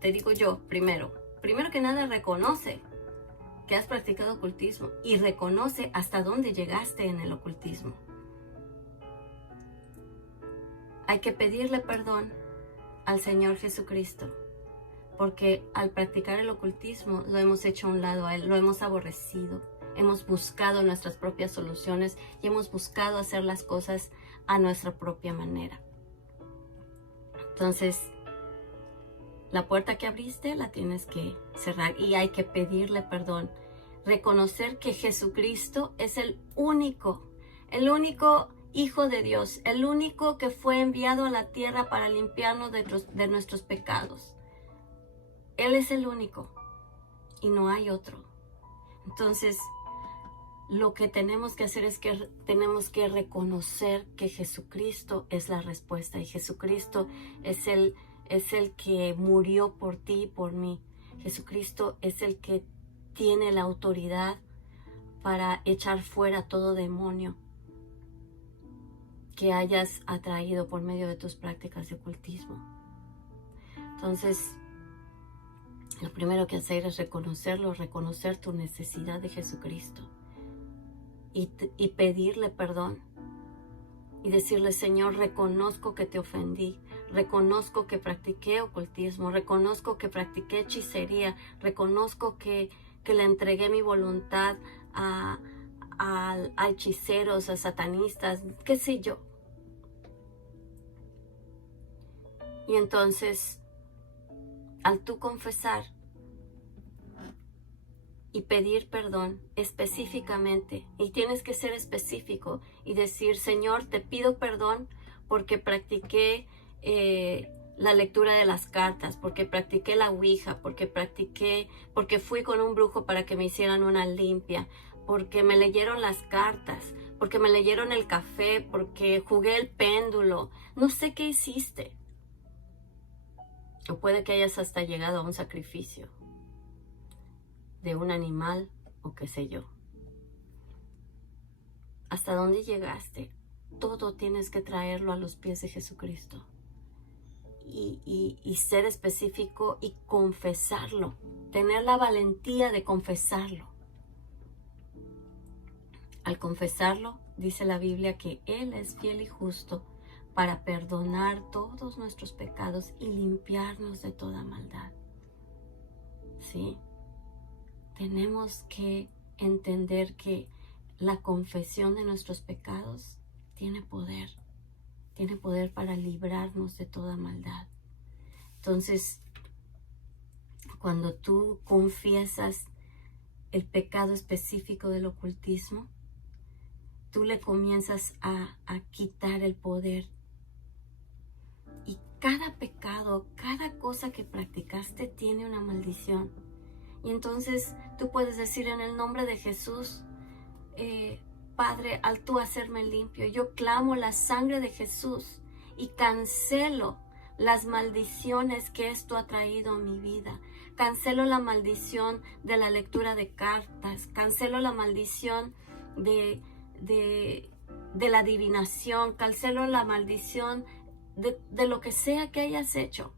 te digo yo primero. Primero que nada, reconoce que has practicado ocultismo y reconoce hasta dónde llegaste en el ocultismo. Hay que pedirle perdón al Señor Jesucristo, porque al practicar el ocultismo lo hemos hecho a un lado a Él, lo hemos aborrecido, hemos buscado nuestras propias soluciones y hemos buscado hacer las cosas a nuestra propia manera. Entonces, la puerta que abriste la tienes que cerrar y hay que pedirle perdón. Reconocer que Jesucristo es el único Hijo de Dios, el único que fue enviado a la tierra para limpiarnos de nuestros pecados. Él es el único y no hay otro. Entonces, lo que tenemos que hacer es que tenemos que reconocer que Jesucristo es la respuesta y Jesucristo es el que murió por ti y por mí. Jesucristo es el que tiene la autoridad para echar fuera todo demonio que hayas atraído por medio de tus prácticas de ocultismo. Entonces, lo primero que hacer es reconocer tu necesidad de Jesucristo y pedirle perdón y decirle, Señor, reconozco que te ofendí, reconozco que practiqué ocultismo, reconozco que practiqué hechicería, reconozco que le entregué mi voluntad a hechiceros, a satanistas, qué sé yo. Y entonces, al tú confesar y pedir perdón específicamente, y tienes que ser específico y decir, Señor, te pido perdón porque practiqué la lectura de las cartas, porque practiqué la ouija, porque fui con un brujo para que me hicieran una limpia, porque me leyeron las cartas, porque me leyeron el café, porque jugué el péndulo, no sé qué hiciste. O puede que hayas hasta llegado a un sacrificio de un animal o qué sé yo. ¿Hasta dónde llegaste? Todo tienes que traerlo a los pies de Jesucristo. Y ser específico y confesarlo. Tener la valentía de confesarlo. Al confesarlo, dice la Biblia que Él es fiel y justo para perdonar todos nuestros pecados y limpiarnos de toda maldad. ¿Sí? Tenemos que entender que la confesión de nuestros pecados tiene poder para librarnos de toda maldad. Entonces, cuando tú confiesas el pecado específico del ocultismo, tú le comienzas a quitar el poder. Y cada pecado, cada cosa que practicaste tiene una maldición. Y entonces tú puedes decir en el nombre de Jesús, Padre, al tú hacerme limpio, yo clamo la sangre de Jesús y cancelo las maldiciones que esto ha traído a mi vida. Cancelo la maldición de la lectura de cartas, cancelo la maldición de la adivinación, cancelo la maldición de lo que sea que hayas hecho.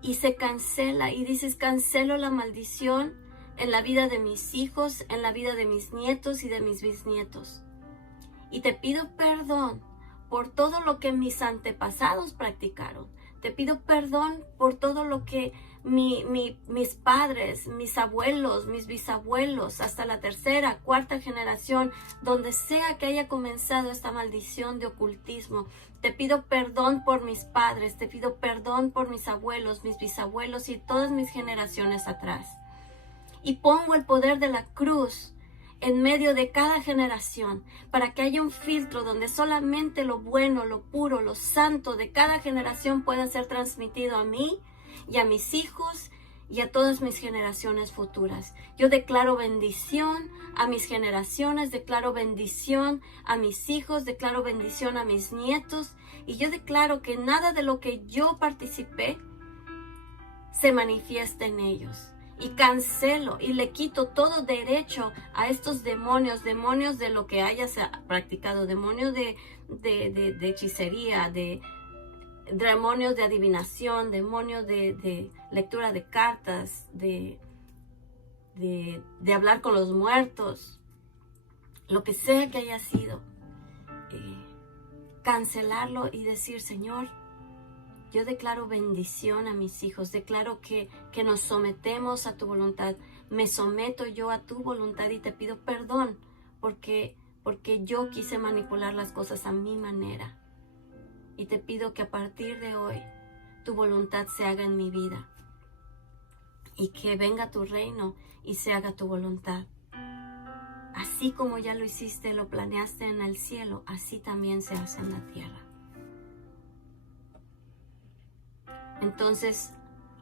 Y se cancela, y dices, cancelo la maldición en la vida de mis hijos, en la vida de mis nietos y de mis bisnietos. Y te pido perdón por todo lo que mis antepasados practicaron. Te pido perdón por todo lo que mis padres, mis abuelos, mis bisabuelos, hasta la tercera, cuarta generación, donde sea que haya comenzado esta maldición de ocultismo. Te pido perdón por mis padres, te pido perdón por mis abuelos, mis bisabuelos y todas mis generaciones atrás. Y pongo el poder de la cruz en medio de cada generación, para que haya un filtro donde solamente lo bueno, lo puro, lo santo de cada generación pueda ser transmitido a mí y a mis hijos y a todas mis generaciones futuras. Yo declaro bendición a mis generaciones, declaro bendición a mis hijos, declaro bendición a mis nietos, y yo declaro que nada de lo que yo participé se manifiesta en ellos. Y cancelo y le quito todo derecho a estos demonios de lo que hayas practicado, demonios de hechicería, demonios de adivinación, demonios de lectura de cartas, de hablar con los muertos, lo que sea que haya sido, cancelarlo y decir, Señor, yo declaro bendición a mis hijos, declaro que nos sometemos a tu voluntad, me someto yo a tu voluntad y te pido perdón porque yo quise manipular las cosas a mi manera. Y te pido que a partir de hoy tu voluntad se haga en mi vida y que venga tu reino y se haga tu voluntad. Así como ya lo hiciste, lo planeaste en el cielo, así también se hace en la tierra. Entonces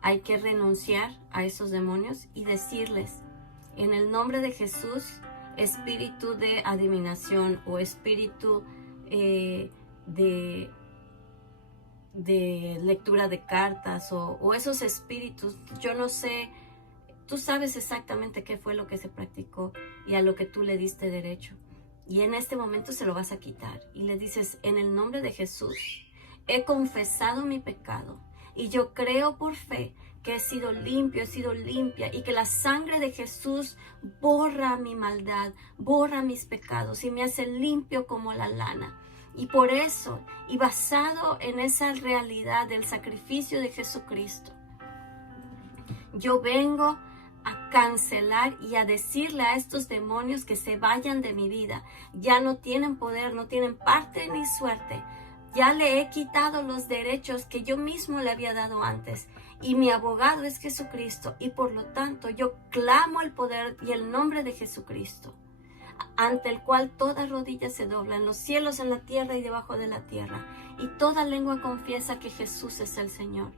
hay que renunciar a esos demonios y decirles, en el nombre de Jesús, espíritu de adivinación o espíritu de lectura de cartas o esos espíritus, yo no sé, tú sabes exactamente qué fue lo que se practicó y a lo que tú le diste derecho. Y en este momento se lo vas a quitar y le dices, en el nombre de Jesús, he confesado mi pecado. Y yo creo por fe que he sido limpio, he sido limpia y que la sangre de Jesús borra mi maldad, borra mis pecados y me hace limpio como la lana. Y por eso, y basado en esa realidad del sacrificio de Jesucristo, yo vengo a cancelar y a decirle a estos demonios que se vayan de mi vida. Ya no tienen poder, no tienen parte ni suerte. Ya le he quitado los derechos que yo mismo le había dado antes. Y mi abogado es Jesucristo. Y por lo tanto yo clamo el poder y el nombre de Jesucristo, ante el cual toda rodilla se dobla, en los cielos, en la tierra y debajo de la tierra. Y toda lengua confiesa que Jesús es el Señor.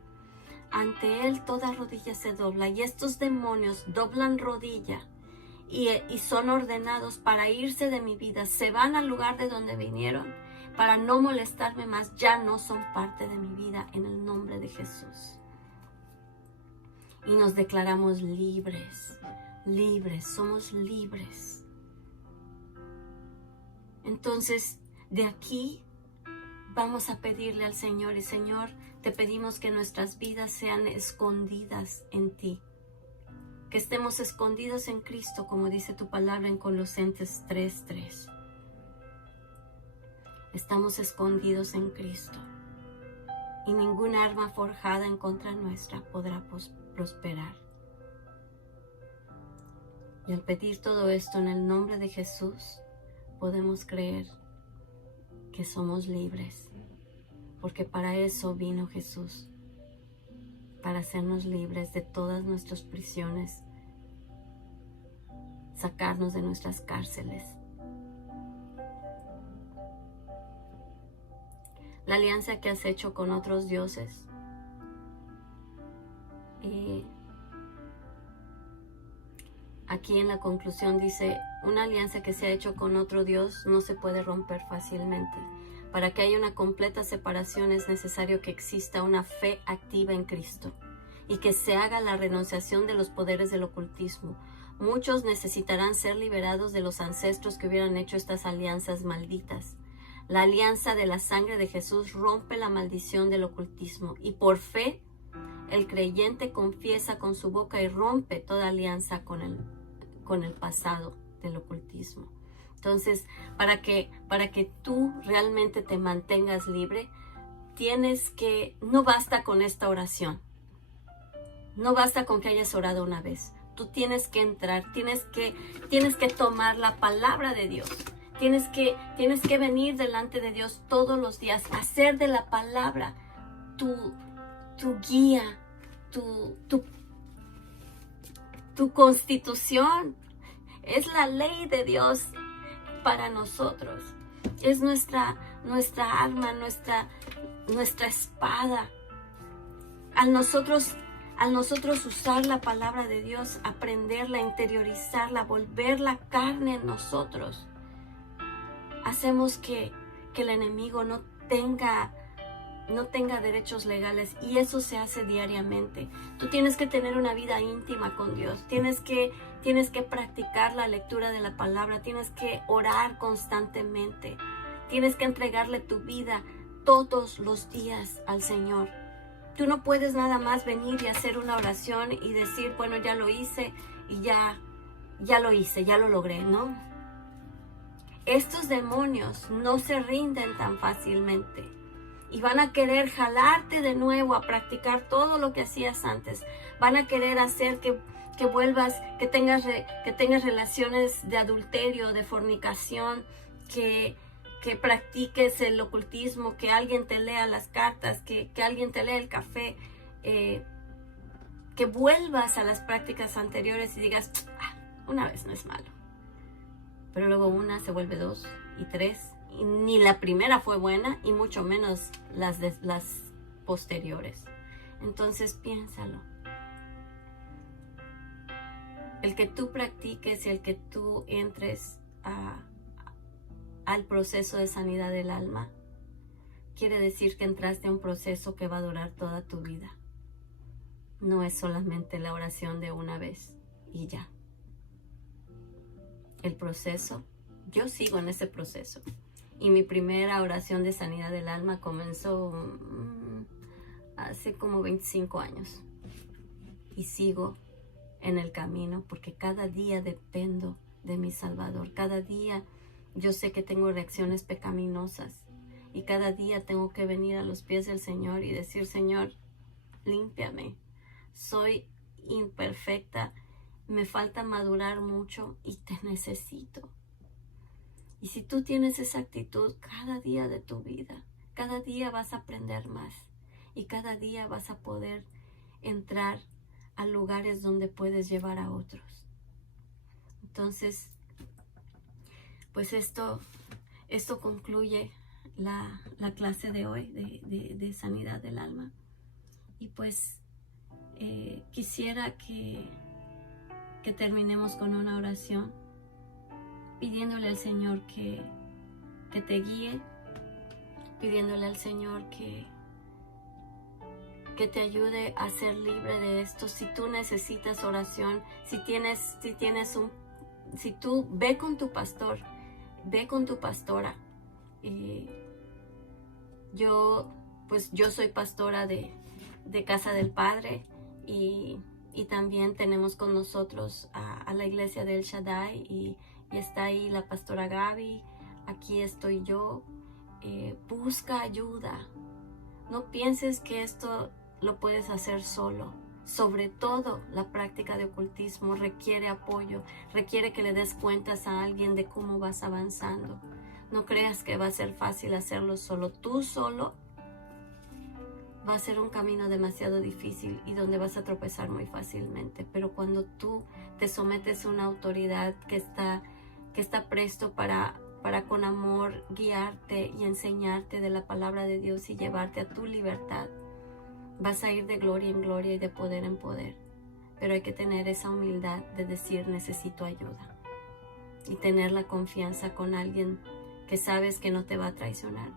Ante Él toda rodilla se dobla. Y estos demonios doblan rodilla y son ordenados para irse de mi vida. Se van al lugar de donde vinieron para no molestarme más. Ya no son parte de mi vida en el nombre de Jesús. Y nos declaramos libres, libres, somos libres. Entonces, de aquí vamos a pedirle al Señor, y Señor, te pedimos que nuestras vidas sean escondidas en ti, que estemos escondidos en Cristo, como dice tu palabra en Colosenses 3:3. Estamos escondidos en Cristo, y ningún arma forjada en contra nuestra podrá prosperar. Y al pedir todo esto en el nombre de Jesús, podemos creer que somos libres, porque para eso vino Jesús, para hacernos libres de todas nuestras prisiones, sacarnos de nuestras cárceles. La alianza que has hecho con otros dioses, aquí en la conclusión dice, una alianza que se ha hecho con otro Dios no se puede romper fácilmente. Para que haya una completa separación es necesario que exista una fe activa en Cristo y que se haga la renunciación de los poderes del ocultismo. Muchos necesitarán ser liberados de los ancestros que hubieran hecho estas alianzas malditas. La alianza de la sangre de Jesús rompe la maldición del ocultismo, y por fe el creyente confiesa con su boca y rompe toda alianza con el pasado del ocultismo. Entonces, para que tú realmente te mantengas libre, no basta con esta oración. No basta con que hayas orado una vez. Tú tienes que entrar, tienes que tomar la palabra de Dios. Tienes que venir delante de Dios todos los días, hacer de la palabra tu guía, tu constitución. Es la ley de Dios para nosotros. Es nuestra arma, nuestra espada. Al nosotros usar la palabra de Dios, aprenderla, interiorizarla, volverla carne en nosotros, hacemos que el enemigo no tenga derechos legales, y eso se hace diariamente. Tú tienes que tener una vida íntima con Dios, tienes que practicar la lectura de la palabra, tienes que orar constantemente, tienes que entregarle tu vida todos los días al Señor. Tú no puedes nada más venir y hacer una oración y decir, bueno, ya lo hice y ya lo hice, ya lo logré, ¿no? Estos demonios no se rinden tan fácilmente y van a querer jalarte de nuevo a practicar todo lo que hacías antes. Van a querer hacer que vuelvas, que tengas relaciones de adulterio, de fornicación, que practiques el ocultismo, que alguien te lea las cartas, que alguien te lea el café, que vuelvas a las prácticas anteriores y digas, una vez no es malo. Pero luego una se vuelve 2 y 3, y ni la primera fue buena, y mucho menos las posteriores. Entonces piénsalo. El que tú practiques y el que tú entres al proceso de sanidad del alma, quiere decir que entraste a un proceso que va a durar toda tu vida. No es solamente la oración de una vez y ya. El proceso, yo sigo en ese proceso. Y mi primera oración de sanidad del alma comenzó hace como 25 años. Y sigo en el camino porque cada día dependo de mi Salvador. Cada día yo sé que tengo reacciones pecaminosas. Y cada día tengo que venir a los pies del Señor y decir, Señor, límpiame. Soy imperfecta. Me falta madurar mucho y te necesito. Y si tú tienes esa actitud cada día de tu vida, Cada día vas a aprender más y cada día vas a poder entrar a lugares donde puedes llevar a otros. Entonces, pues esto concluye la clase de hoy de sanidad del alma. Y pues quisiera que terminemos con una oración pidiéndole al Señor que te guíe, pidiéndole al Señor que te ayude a ser libre de esto. Si tú necesitas oración, si tú ve con tu pastor, ve con tu pastora. Yo soy pastora de Casa del Padre y también tenemos con nosotros a la iglesia del Shaddai y está ahí la pastora Gaby, aquí estoy yo. Busca ayuda, no pienses que esto lo puedes hacer solo. Sobre todo la práctica de ocultismo requiere apoyo, requiere que le des cuentas a alguien de cómo vas avanzando. No creas que va a ser fácil hacerlo solo. Tú solo va a ser un camino demasiado difícil y donde vas a tropezar muy fácilmente. Pero cuando tú te sometes a una autoridad que está presto para con amor guiarte y enseñarte de la palabra de Dios y llevarte a tu libertad, vas a ir de gloria en gloria y de poder en poder. Pero hay que tener esa humildad de decir necesito ayuda y tener la confianza con alguien que sabes que no te va a traicionar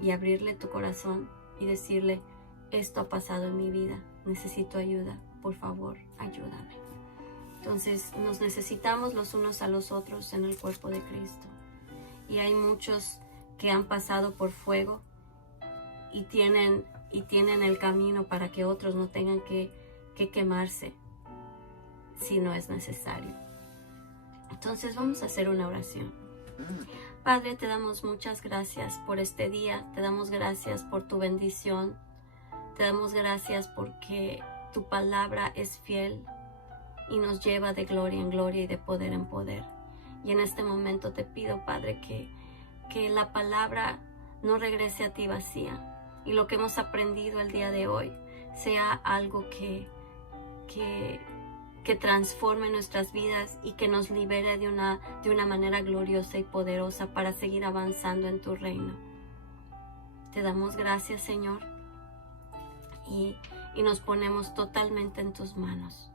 y abrirle tu corazón y decirle: esto ha pasado en mi vida, necesito ayuda, por favor, ayúdame. Entonces nos necesitamos los unos a los otros en el cuerpo de Cristo. Y hay muchos que han pasado por fuego y tienen el camino para que otros no tengan que quemarse si no es necesario. Entonces vamos a hacer una oración. Padre, te damos muchas gracias por este día, te damos gracias por tu bendición, te damos gracias porque tu palabra es fiel y nos lleva de gloria en gloria y de poder en poder. Y en este momento te pido, Padre, que la palabra no regrese a ti vacía y lo que hemos aprendido el día de hoy sea algo que transforme nuestras vidas y que nos libere de una manera gloriosa y poderosa para seguir avanzando en tu reino. Te damos gracias, Señor, y nos ponemos totalmente en tus manos.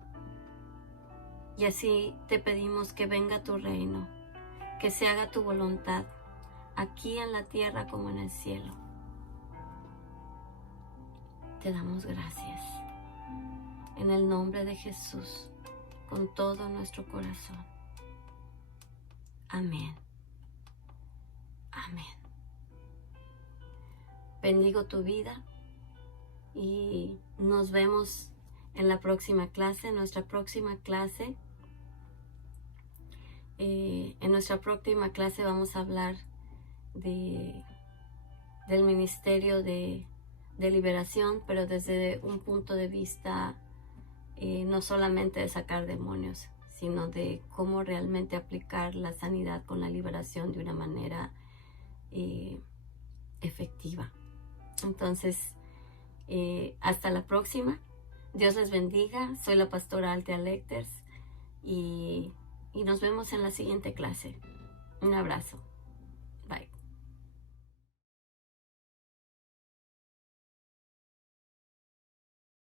Y así te pedimos que venga tu reino, que se haga tu voluntad, aquí en la tierra como en el cielo. Te damos gracias. En el nombre de Jesús, con todo nuestro corazón. Amén. Amén. Bendigo tu vida y nos vemos en la próxima clase, en nuestra próxima clase. En nuestra próxima clase vamos a hablar del ministerio de liberación, pero desde un punto de vista no solamente de sacar demonios, sino de cómo realmente aplicar la sanidad con la liberación de una manera efectiva. Entonces, hasta la próxima. Dios les bendiga. Soy la pastora Althea Lecters y nos vemos en la siguiente clase. Un abrazo.